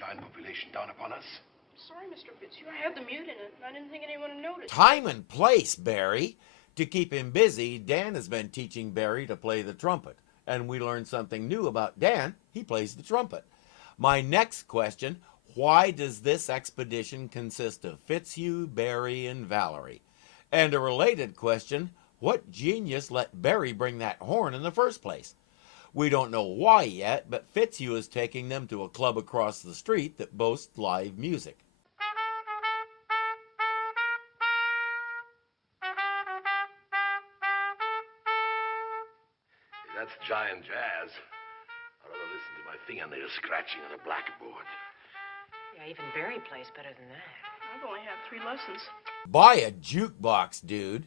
giant population down upon us. Sorry, Mr. Fitzhugh. I had the mute in it, and I didn't think anyone would notice. Time and place, Barry. To keep him busy, Dan has been teaching Barry to play the trumpet. And we learned something new about Dan. He plays the trumpet. My next question, why does this expedition consist of Fitzhugh, Barry, and Valerie? And a related question, what genius let Barry bring that horn in the first place? We don't know why yet, but Fitzhugh is taking them to a club across the street that boasts live music. That's giant jazz. I'd rather listen to my fingernails scratching on a blackboard. Yeah, even Barry plays better than that. I've only had 3 lessons. Buy a jukebox, dude.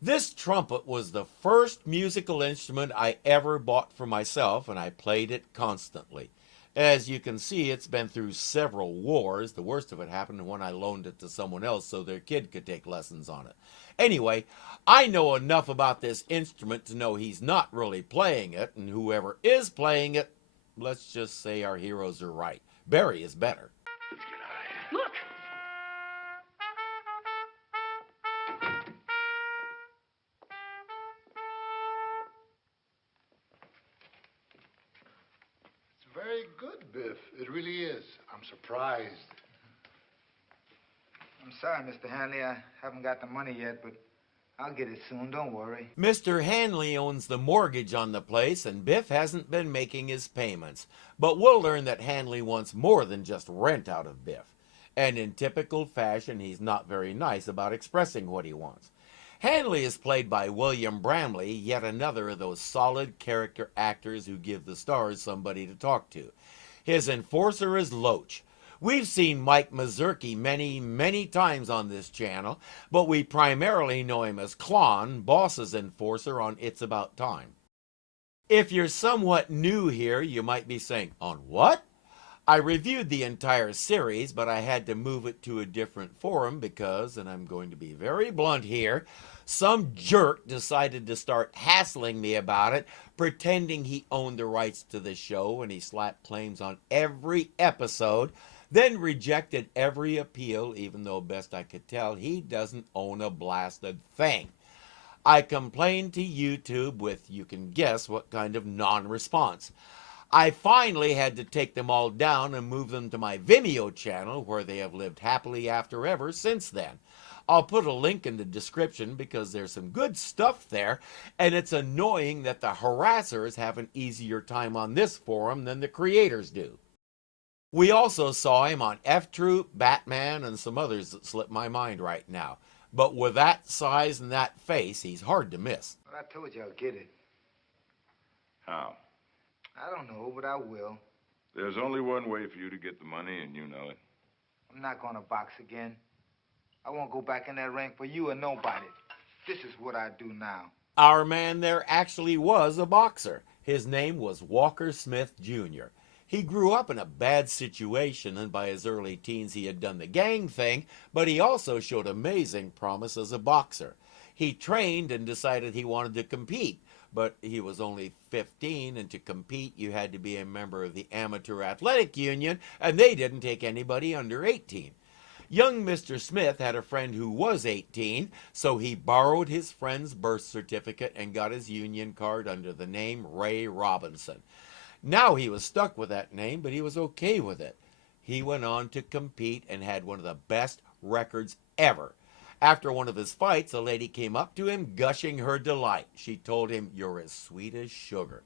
This trumpet was the first musical instrument I ever bought for myself, and I played it constantly. As you can see, it's been through several wars. The worst of it happened when I loaned it to someone else so their kid could take lessons on it. Anyway, I know enough about this instrument to know he's not really playing it, and whoever is playing it, let's just say our heroes are right. Barry is better. Let's get high. Look! It's very good, Biff. It really is. I'm surprised. I'm sorry, Mr. Hanley. I haven't got the money yet, but I'll get it soon. Don't worry. Mr. Hanley owns the mortgage on the place, and Biff hasn't been making his payments. But we'll learn that Hanley wants more than just rent out of Biff. And in typical fashion, he's not very nice about expressing what he wants. Hanley is played by William Bramley, yet another of those solid character actors who give the stars somebody to talk to. His enforcer is Loach. We've seen Mike Mazurki many times on this channel, but we primarily know him as Klon, Boss's enforcer on It's About Time. If you're somewhat new here, you might be saying, on what? I reviewed the entire series, but I had to move it to a different forum because, and I'm going to be very blunt here, some jerk decided to start hassling me about it, pretending he owned the rights to the show, and he slapped claims on every episode, then rejected every appeal, even though best I could tell he doesn't own a blasted thing. I complained to YouTube with, you can guess what kind of non-response. I finally had to take them all down and move them to my Vimeo channel, where they have lived happily after ever since then. I'll put a link in the description because there's some good stuff there, and it's annoying that the harassers have an easier time on this forum than the creators do. We also saw him on F-Troop, Batman, and some others that slip my mind right now. But with that size and that face, he's hard to miss. Well, I told you I'll get it. How? I don't know, but I will. There's only one way for you to get the money, and you know it. I'm not going to box again. I won't go back in that ring for you or nobody. This is what I do now. Our man there actually was a boxer. His name was Walker Smith, Jr. He grew up in a bad situation, and by his early teens he had done the gang thing, but he also showed amazing promise as a boxer. He trained and decided he wanted to compete, but he was only 15, and to compete you had to be a member of the Amateur Athletic Union, and they didn't take anybody under 18. Young Mr. Smith had a friend who was 18, so he borrowed his friend's birth certificate and got his union card under the name Ray Robinson. Now he was stuck with that name, but he was okay with it. He went on to compete and had one of the best records ever. After one of his fights, a lady came up to him gushing her delight. She told him, "You're as sweet as sugar."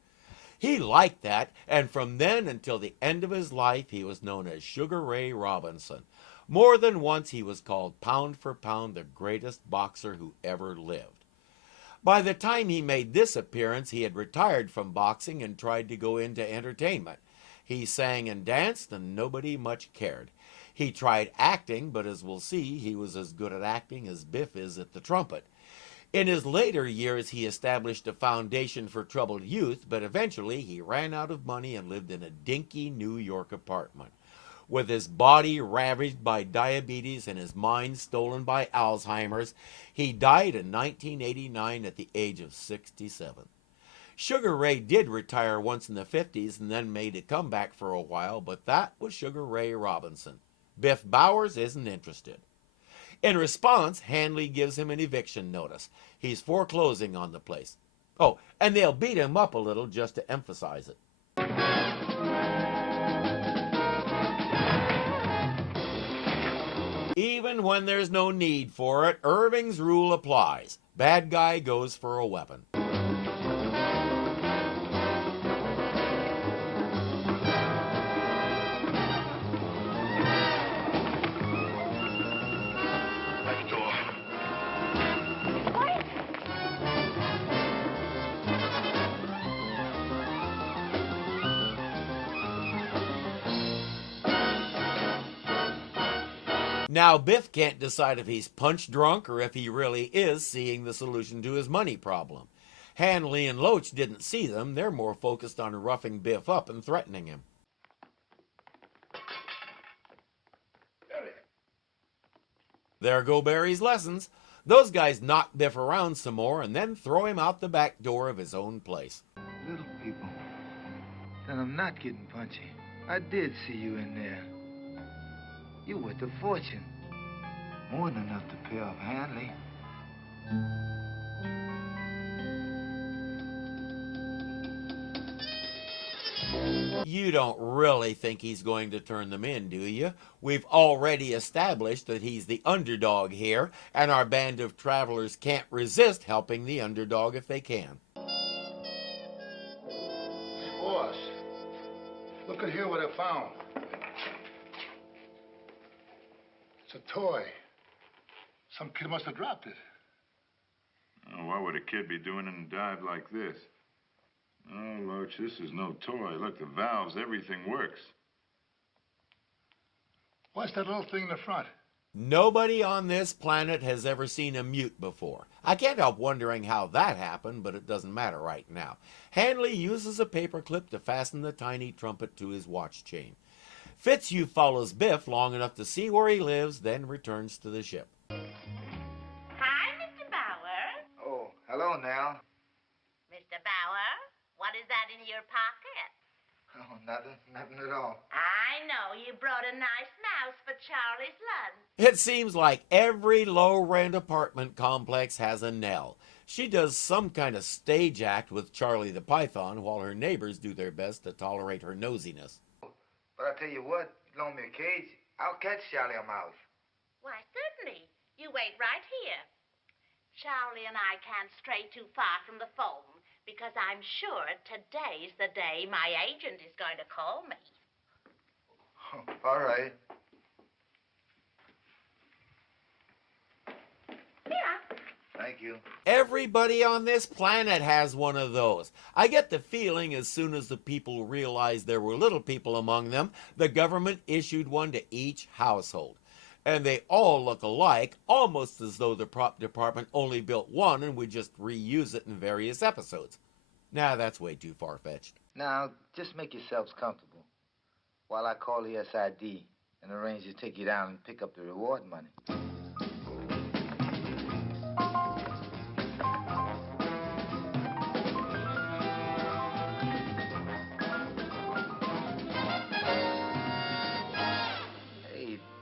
He liked that, and from then until the end of his life, he was known as Sugar Ray Robinson. More than once, he was called pound for pound the greatest boxer who ever lived. By the time he made this appearance, he had retired from boxing and tried to go into entertainment. He sang and danced, and nobody much cared. He tried acting, but as we'll see, he was as good at acting as Biff is at the trumpet. In his later years, he established a foundation for troubled youth, but eventually he ran out of money and lived in a dinky New York apartment. With his body ravaged by diabetes and his mind stolen by Alzheimer's, he died in 1989 at the age of 67. Sugar Ray did retire once in the 50s and then made a comeback for a while, but that was Sugar Ray Robinson. Biff Bowers isn't interested. In response, Hanley gives him an eviction notice. He's foreclosing on the place. Oh, and they'll beat him up a little just to emphasize it. Even when there's no need for it, Irving's rule applies. Bad guy goes for a weapon. Back door. Now, Biff can't decide if he's punch drunk or if he really is seeing the solution to his money problem. Hanley and Loach didn't see them. They're more focused on roughing Biff up and threatening him. Barry. There go Barry's lessons. Those guys knock Biff around some more and then throw him out the back door of his own place. Little people. Then I'm not getting punchy. I did see you in there. You worth a fortune. More than enough to pay off Hanley. You don't really think he's going to turn them in, do you? We've already established that he's the underdog here, and our band of travelers can't resist helping the underdog if they can. Boss, look at here what I found. It's a toy. Some kid must have dropped it. Oh, why would a kid be doing in a dive like this? Oh, Loach, this is no toy. Look, the valves, everything works. What's that little thing in the front? Nobody on this planet has ever seen a mute before. I can't help wondering how that happened, but it doesn't matter right now. Hanley uses a paperclip to fasten the tiny trumpet to his watch chain. Fitzhugh follows Biff long enough to see where he lives, then returns to the ship. Hi, Mr. Bauer. Oh, hello, Nell. Mr. Bauer, what is that in your pocket? Oh, nothing at all. I know you brought a nice mouse for Charlie's lunch. It seems like every low-rent apartment complex has a Nell. She does some kind of stage act with Charlie the Python while her neighbors do their best to tolerate her nosiness. But I tell you what, loan me a cage. I'll catch Charlie a mouse. Why, certainly. You wait right here. Charlie and I can't stray too far from the phone because I'm sure today's the day my agent is going to call me. Oh, all right. Here. Thank you. Everybody on this planet has one of those. I get the feeling as soon as the people realized there were little people among them, the government issued one to each household. And they all look alike, almost as though the prop department only built one and would just reuse it in various episodes. Nah, that's way too far-fetched. Now, just make yourselves comfortable while I call the SID and arrange to take you down and pick up the reward money.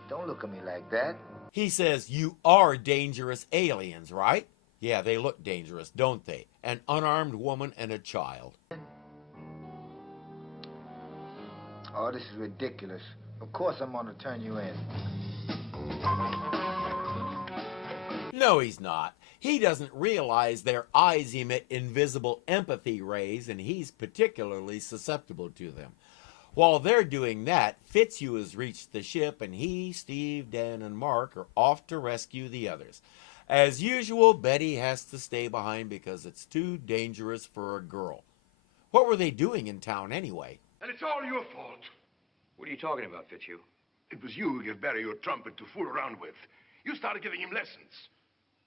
Don't look at me like that. He says, you are dangerous aliens, right? Yeah, they look dangerous, don't they? An unarmed woman and a child. Oh, this is ridiculous. Of course I'm gonna turn you in. No, he's not. He doesn't realize their eyes emit invisible empathy rays, and he's particularly susceptible to them. While they're doing that, Fitzhugh has reached the ship, and he, Steve, Dan, and Mark are off to rescue the others. As usual, Betty has to stay behind because it's too dangerous for a girl. What were they doing in town anyway? And it's all your fault. What are you talking about, Fitzhugh? It was you who gave Barry your trumpet to fool around with. You started giving him lessons.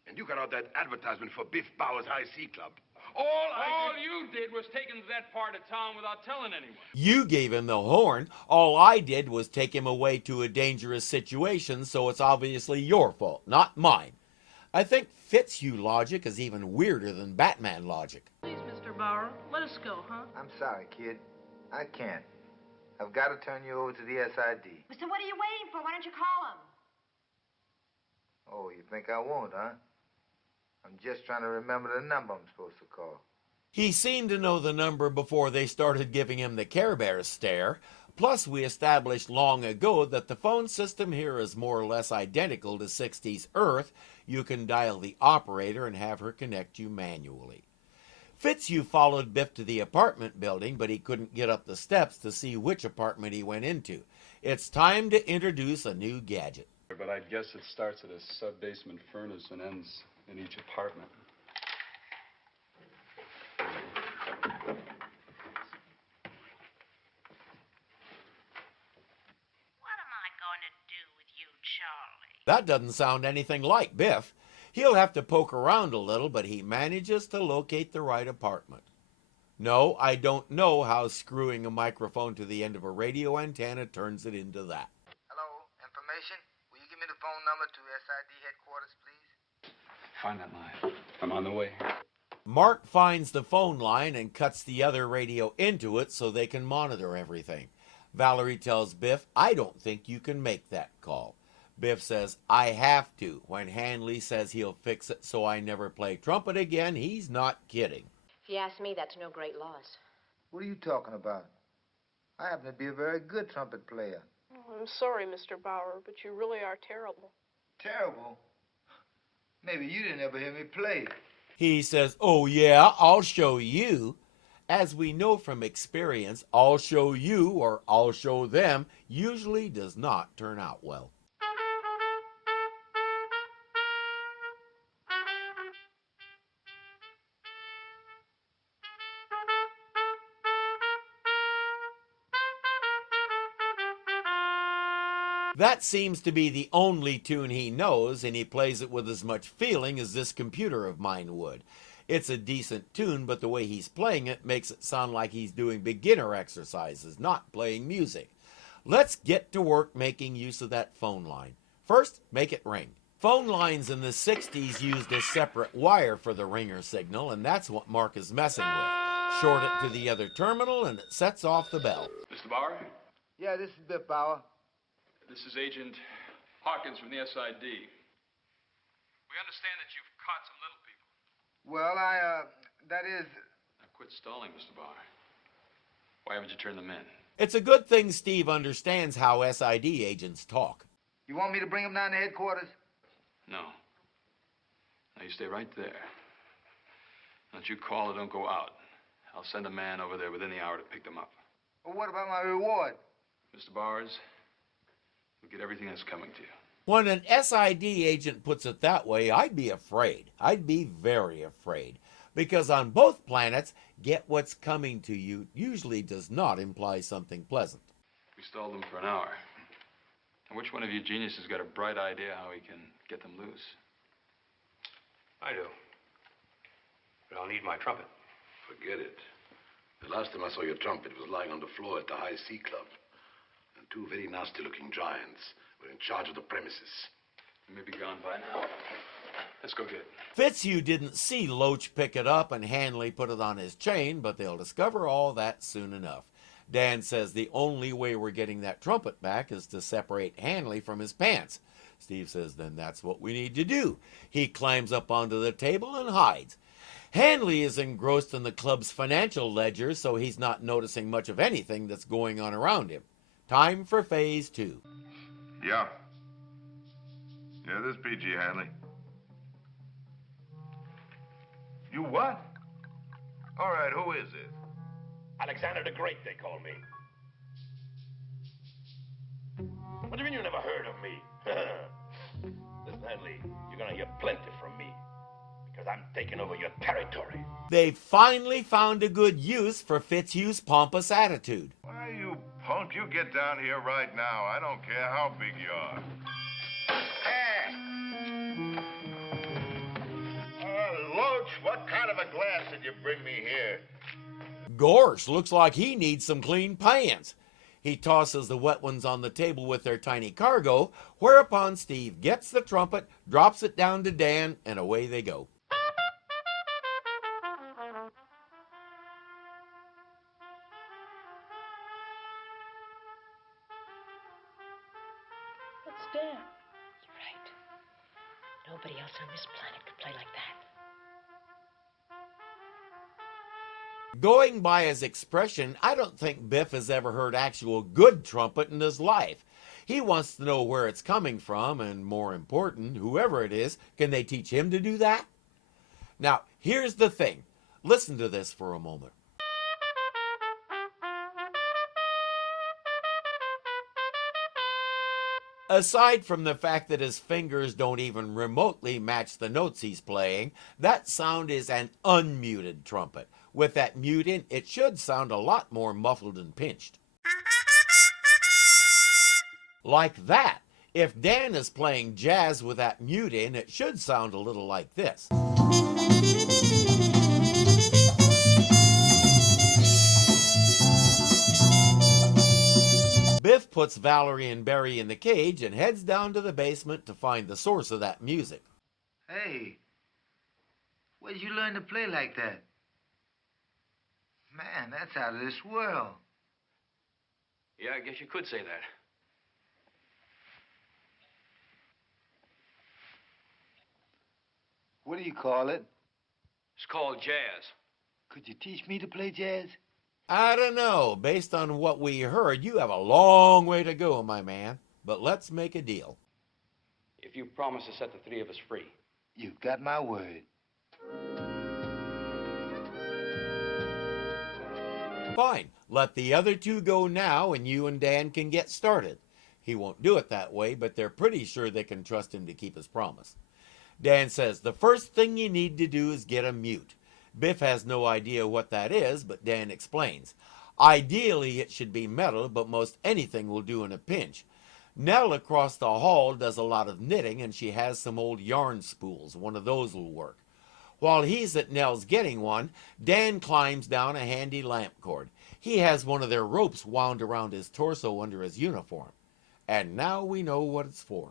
And you got out that advertisement for Biff Bauer's High C Club. All you did was take him to that part of town without telling anyone. You gave him the horn. All I did was take him away to a dangerous situation, so it's obviously your fault, not mine. I think Fitzhugh logic is even weirder than Batman logic. Please, Mr. Bauer. Let us go, huh? I'm sorry, kid. I can't. I've got to turn you over to the SID. So what are you waiting for? Why don't you call him? Oh, you think I won't, huh? I'm just trying to remember the number I'm supposed to call. He seemed to know the number before they started giving him the Care Bears stare. Plus, we established long ago that the phone system here is more or less identical to 60s Earth. You can dial the operator and have her connect you manually. Fitzhugh followed Biff to the apartment building, but he couldn't get up the steps to see which apartment he went into. It's time to introduce a new gadget. But I guess it starts at a sub-basement furnace and ends in each apartment. That doesn't sound anything like Biff. He'll have to poke around a little, but he manages to locate the right apartment. No, I don't know how screwing a microphone to the end of a radio antenna turns it into that. Hello, information? Will you give me the phone number to SID headquarters, please? Find that line. I'm on the way. Mark finds the phone line and cuts the other radio into it so they can monitor everything. Valerie tells Biff, I don't think you can make that call. Biff says, I have to. When Hanley says he'll fix it so I never play trumpet again, he's not kidding. If you ask me, that's no great loss. What are you talking about? I happen to be a very good trumpet player. Oh, I'm sorry, Mr. Bauer, but you really are terrible. Terrible? Maybe you didn't ever hear me play. He says, oh yeah, I'll show you. As we know from experience, I'll show you or I'll show them usually does not turn out well. That seems to be the only tune he knows, and he plays it with as much feeling as this computer of mine would. It's a decent tune, but the way he's playing it makes it sound like he's doing beginner exercises, not playing music. Let's get to work making use of that phone line. First, make it ring. Phone lines in the 60s used a separate wire for the ringer signal, and that's what Mark is messing with. Short it to the other terminal, and it sets off the bell. Mr. Bauer? Yeah, this is Biff Bauer. This is Agent Hawkins from the SID. We understand that you've caught some little people. Well, that is... Now quit stalling, Mr. Bauer. Why haven't you turned them in? It's a good thing Steve understands how SID agents talk. You want me to bring him down to headquarters? No. Now you stay right there. Don't you call or don't go out. I'll send a man over there within the hour to pick them up. Well, what about my reward? Mr. Bowers, you'll get everything that's coming to you. When an SID agent puts it that way, I'd be afraid. I'd be very afraid. Because on both planets, get what's coming to you usually does not imply something pleasant. We stalled them for an hour. And which one of you geniuses got a bright idea how we can get them loose? I do. But I'll need my trumpet. Forget it. The last time I saw your trumpet was lying on the floor at the High Sea Club. And two very nasty-looking giants were in charge of the premises. They may be gone by now. Let's go get it. Fitzhugh didn't see Loach pick it up and Hanley put it on his chain, but they'll discover all that soon enough. Dan says the only way we're getting that trumpet back is to separate Hanley from his pants. Steve says then that's what we need to do. He climbs up onto the table and hides. Hanley is engrossed in the club's financial ledger, so he's not noticing much of anything that's going on around him. Time for phase 2. Yeah. Yeah, this is PG Hanley. You what? All right, who is it? Alexander the Great, they call me. What do you mean you never heard of me? Listen, Hanley, you're gonna hear plenty from me. Because I'm taking over your territory. They finally found a good use for Fitzhugh's pompous attitude. Why, you punk, you get down here right now. I don't care how big you are. Loach, what kind of a glass did you bring me here? Gorsh, looks like he needs some clean pants. He tosses the wet ones on the table with their tiny cargo, whereupon Steve gets the trumpet, drops it down to Dan, and away they go. It's Dan. You're right. Nobody else on this planet could play like that. Going by his expression, I don't think Biff has ever heard actual good trumpet in his life. He wants to know where it's coming from, and more important, whoever it is, can they teach him to do that? Now, here's the thing. Listen to this for a moment. Aside from the fact that his fingers don't even remotely match the notes he's playing, that sound is an unmuted trumpet. With that mute in, it should sound a lot more muffled and pinched. Like that. If Dan is playing jazz with that mute in, it should sound a little like this. Biff puts Valerie and Barry in the cage and heads down to the basement to find the source of that music. Hey, where did you learn to play like that? Man, that's out of this world. Yeah, I guess you could say that. What do you call it? It's called jazz. Could you teach me to play jazz? I don't know. Based on what we heard, you have a long way to go, my man. But let's make a deal. If you promise to set the three of us free. You've got my word. Fine. Let the other two go now and you and Dan can get started. He won't do it that way, but they're pretty sure they can trust him to keep his promise. Dan says the first thing you need to do is get a mute. Biff has no idea what that is, but Dan explains. Ideally, it should be metal, but most anything will do in a pinch. Nell across the hall does a lot of knitting, and she has some old yarn spools. One of those will work. While he's at Nell's getting one, Dan climbs down a handy lamp cord. He has one of their ropes wound around his torso under his uniform. And now we know what it's for.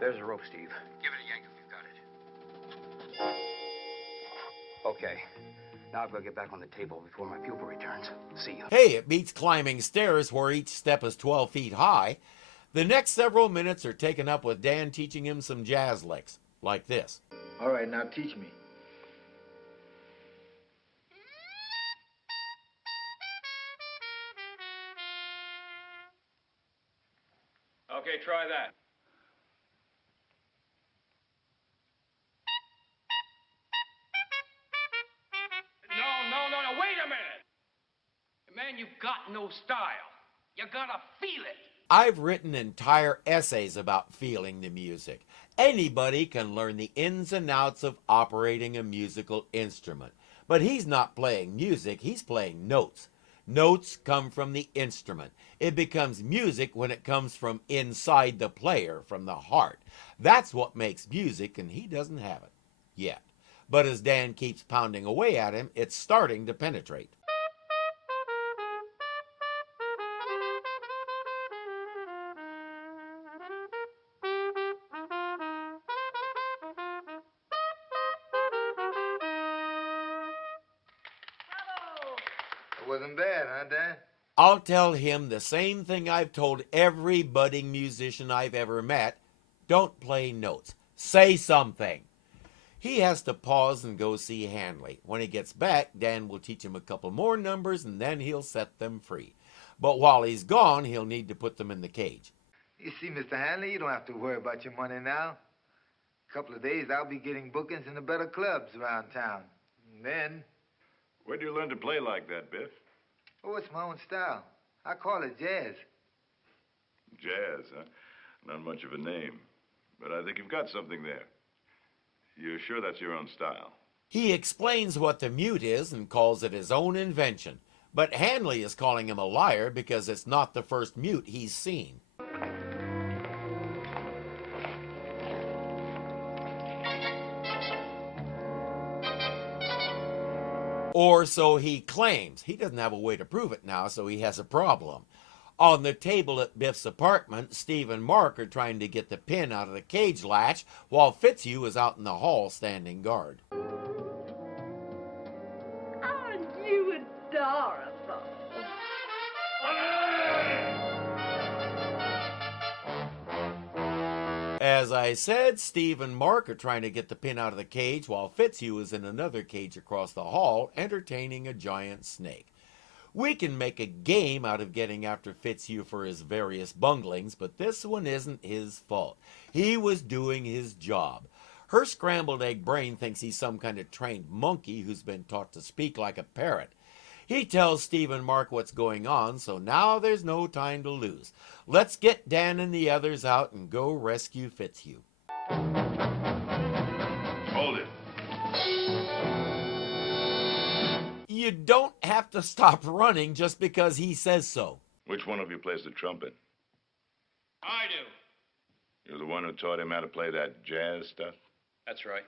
There's a rope, Steve. Give it a yank if you've got it. Okay. Now I've got to get back on the table before my pupil returns. See you. Hey, it beats climbing stairs where each step is 12 feet high. The next several minutes are taken up with Dan teaching him some jazz licks, like this. All right, now teach me. Okay, try that. No, wait a minute. Man, you've got no style. You gotta feel it. I've written entire essays about feeling the music. Anybody can learn the ins and outs of operating a musical instrument. But he's not playing music, he's playing notes. Notes come from the instrument. It becomes music when it comes from inside the player, from the heart. That's what makes music, and he doesn't have it yet. But as Dan keeps pounding away at him, it's starting to penetrate. It wasn't bad, huh, Dan? I'll tell him the same thing I've told every budding musician I've ever met. Don't play notes. Say something. He has to pause and go see Hanley. When he gets back, Dan will teach him a couple more numbers and then he'll set them free. But while he's gone, he'll need to put them in the cage. You see, Mr. Hanley, you don't have to worry about your money now. A couple of days, I'll be getting bookings in the better clubs around town. And then... Where'd you learn to play like that, Biff? Oh, it's my own style. I call it jazz. Jazz, huh? Not much of a name. But I think you've got something there. You're sure that's your own style? He explains what the mute is and calls it his own invention. But Hanley is calling him a liar because it's not the first mute he's seen. Or so he claims. He doesn't have a way to prove it now, so he has a problem. On the table at Biff's apartment, Steve and Mark are trying to get the pin out of the cage latch while Fitzhugh is out in the hall standing guard. Aren't you adorable? As I said, Steve and Mark are trying to get the pin out of the cage while Fitzhugh is in another cage across the hall entertaining a giant snake. We can make a game out of getting after Fitzhugh for his various bunglings, but this one isn't his fault. He was doing his job. Her scrambled egg brain thinks he's some kind of trained monkey who's been taught to speak like a parrot. He tells Steve and Mark what's going on, so now there's no time to lose. Let's get Dan and the others out and go rescue Fitzhugh. Hold it. You don't have to stop running just because he says so. Which one of you plays the trumpet? I do. You're the one who taught him how to play that jazz stuff? That's right.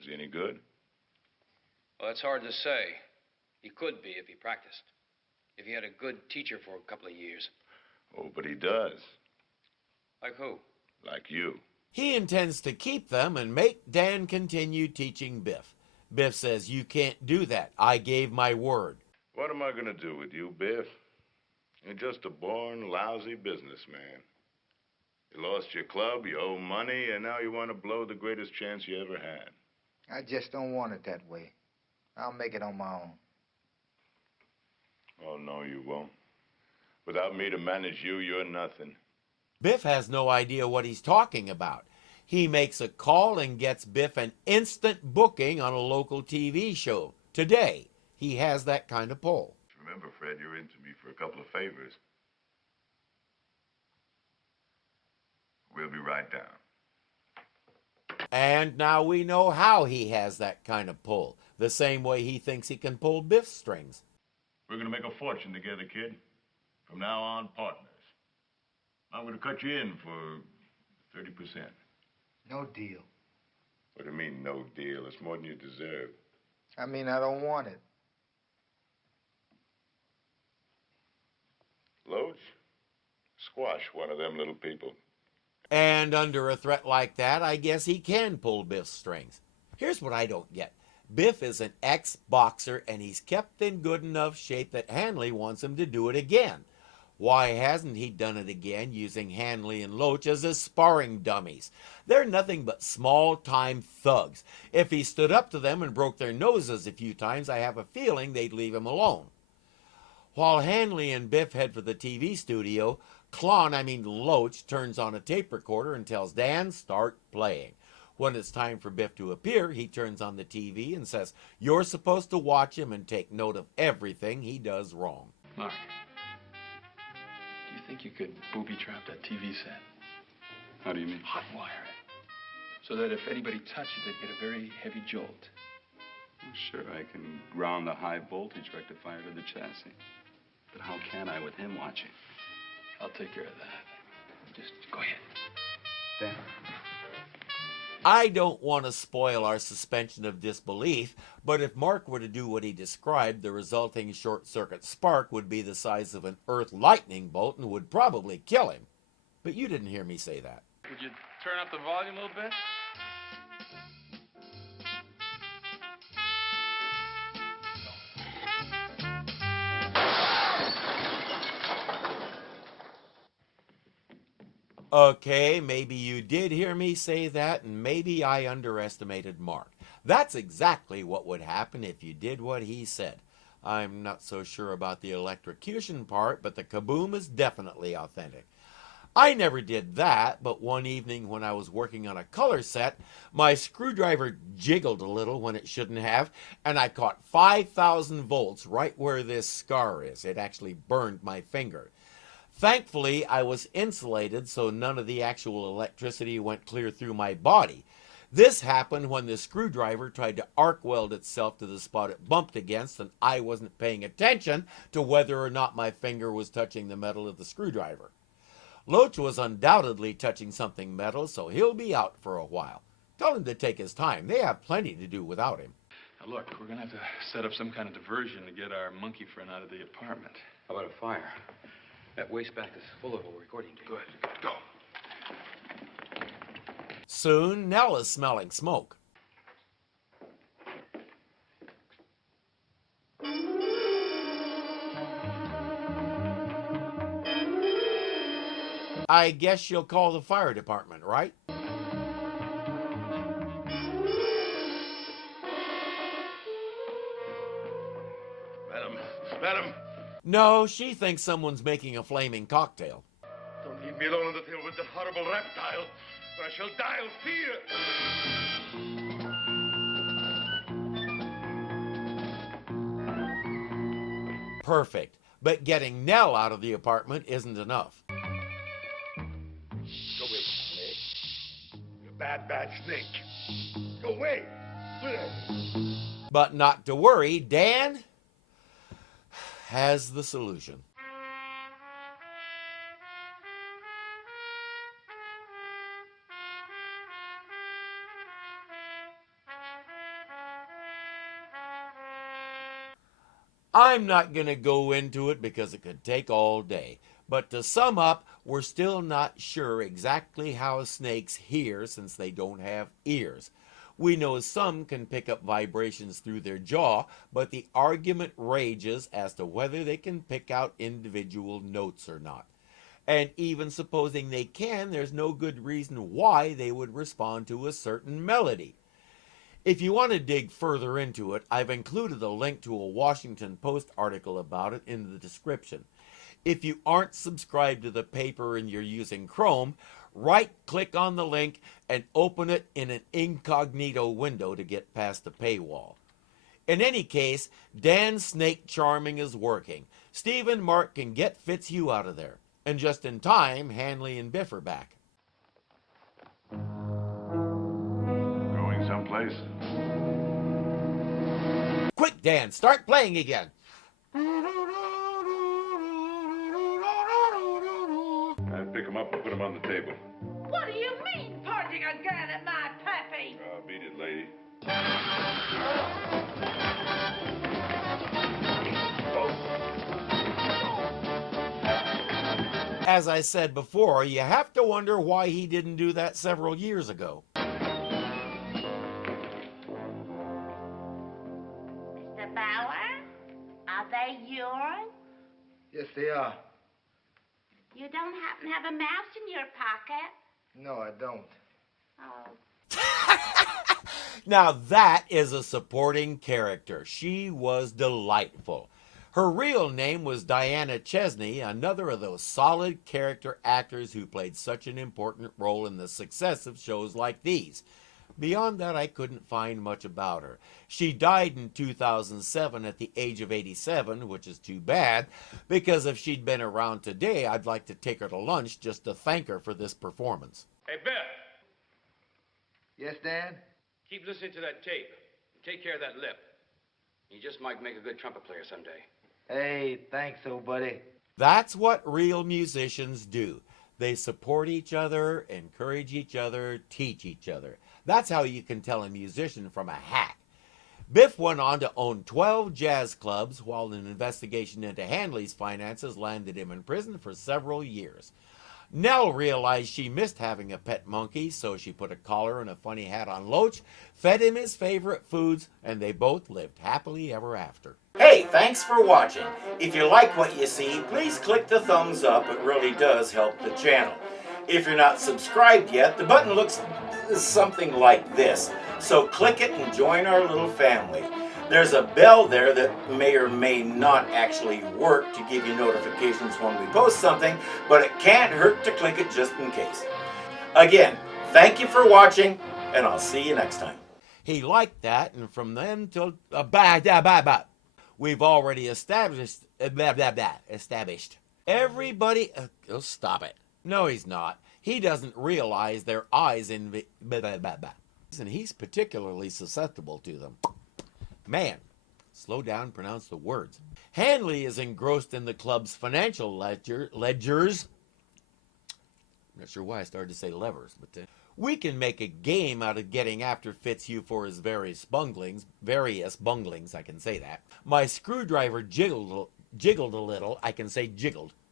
Is he any good? Well, it's hard to say. He could be if he practiced. If he had a good teacher for a couple of years. Oh, but he does. Like who? Like you. He intends to keep them and make Dan continue teaching Biff. Biff says, "You can't do that. I gave my word." What am I going to do with you, Biff? You're just a born, lousy businessman. You lost your club, you owe money, and now you want to blow the greatest chance you ever had. I just don't want it that way. I'll make it on my own. Oh, no, you won't. Without me to manage you, you're nothing. Biff has no idea what he's talking about. He makes a call and gets Biff an instant booking on a local TV show. Today, he has that kind of pull. Remember, Fred, you're in to me for a couple of favors. We'll be right down. And now we know how he has that kind of pull. The same way he thinks he can pull Biff's strings. We're going to make a fortune together, kid. From now on, partners. I'm going to cut you in for 30%. No deal. What do you mean, no deal? It's more than you deserve. I mean, I don't want it. Loach, squash one of them little people. And under a threat like that, I guess he can pull Biff's strings. Here's what I don't get. Biff is an ex-boxer, and he's kept in good enough shape that Hanley wants him to do it again. Why hasn't he done it again using Hanley and Loach as his sparring dummies? They're nothing but small-time thugs. If he stood up to them and broke their noses a few times, I have a feeling they'd leave him alone. While Hanley and Biff head for the TV studio, Loach turns on a tape recorder and tells Dan, "Start playing." When it's time for Biff to appear, he turns on the TV and says, "You're supposed to watch him and take note of everything he does wrong." Mark, do you think you could booby-trap that TV set? How do you mean? Hotwire it. So that if anybody touched it, they'd get a very heavy jolt. Sure, I can ground the high voltage rectifier to the chassis. But how can I with him watching? I'll take care of that. Just go ahead. Dan. I don't want to spoil our suspension of disbelief, but if Mark were to do what he described, the resulting short-circuit spark would be the size of an earth lightning bolt and would probably kill him. But you didn't hear me say that. Would you turn up the volume a little bit? Okay, maybe you did hear me say that, and maybe I underestimated Mark. That's exactly what would happen if you did what he said. I'm not so sure about the electrocution part, but the kaboom is definitely authentic. I never did that, but one evening when I was working on a color set, my screwdriver jiggled a little when it shouldn't have, and I caught 5,000 volts right where this scar is. It actually burned my finger. Thankfully, I was insulated, so none of the actual electricity went clear through my body. This happened when the screwdriver tried to arc weld itself to the spot it bumped against, and I wasn't paying attention to whether or not my finger was touching the metal of the screwdriver. Loach was undoubtedly touching something metal, so he'll be out for a while. Tell him to take his time. They have plenty to do without him. Now, look, we're going to have to set up some kind of diversion to get our monkey friend out of the apartment. How about a fire? That waist back is full of a recording tape. Good. Go. Soon, Nell is smelling smoke. I guess she'll call the fire department, right? Madam. No, she thinks someone's making a flaming cocktail. Don't leave me alone on the hill with that horrible reptile, or I shall die of fear. Perfect. But getting Nell out of the apartment isn't enough. Go away, snake. You bad snake. Go away. But not to worry, Dan has the solution. I'm not going to go into it because it could take all day. But to sum up, we're still not sure exactly how snakes hear since they don't have ears. We know some can pick up vibrations through their jaw, but the argument rages as to whether they can pick out individual notes or not. And even supposing they can, there's no good reason why they would respond to a certain melody. If you want to dig further into it, I've included a link to a Washington Post article about it in the description. If you aren't subscribed to the paper and you're using Chrome, right-click on the link and open it in an incognito window to get past the paywall. In any case, Dan's snake charming is working. Steve and Mark can get Fitzhugh out of there. And just in time, Hanley and Biff are back. Going someplace? Quick, Dan, start playing again. I'd pick him up and put him on the table. What do you mean, pointing a gun at my puppy? Beat it, lady. As I said before, you have to wonder why he didn't do that several years ago. Mr. Bauer, are they yours? Yes, they are. You don't happen to have a mouse in your pocket? No, I don't. Oh. Now that is a supporting character. She was delightful. Her real name was Diana Chesney, another of those solid character actors who played such an important role in the success of shows like these. Beyond that, I couldn't find much about her. She died in 2007 at the age of 87, which is too bad, because if she'd been around today, I'd like to take her to lunch just to thank her for this performance. Hey, Biff, Yes, Dan? keep listening to that tape. Take care of that lip. You just might make a good trumpet player someday. Hey, thanks, old buddy. That's what real musicians do. They support each other, encourage each other, teach each other. That's how you can tell a musician from a hack. Biff went on to own 12 jazz clubs, while an investigation into Hanley's finances landed him in prison for several years. Nell realized she missed having a pet monkey, so she put a collar and a funny hat on Loach, fed him his favorite foods, and they both lived happily ever after. Hey, thanks for watching. If you like what you see, please click the thumbs up. It really does help the channel. If you're not subscribed yet, the button looks something like this. So click it and join our little family. There's a bell there that may or may not actually work to give you notifications when we post something, but it can't hurt to click it just in case. Again, thank you for watching, and I'll see you next time. He liked that, and from then till we've already established everybody. Oh, stop it. No, he's not. He doesn't realize their eyes and he's particularly susceptible to them. Man, slow down, pronounce the words. Hanley is engrossed in the club's financial ledgers. I'm not sure why I started to say levers, but we can make a game out of getting after Fitzhugh for his various bunglings, I can say that. My screwdriver jiggled a little, I can say jiggled.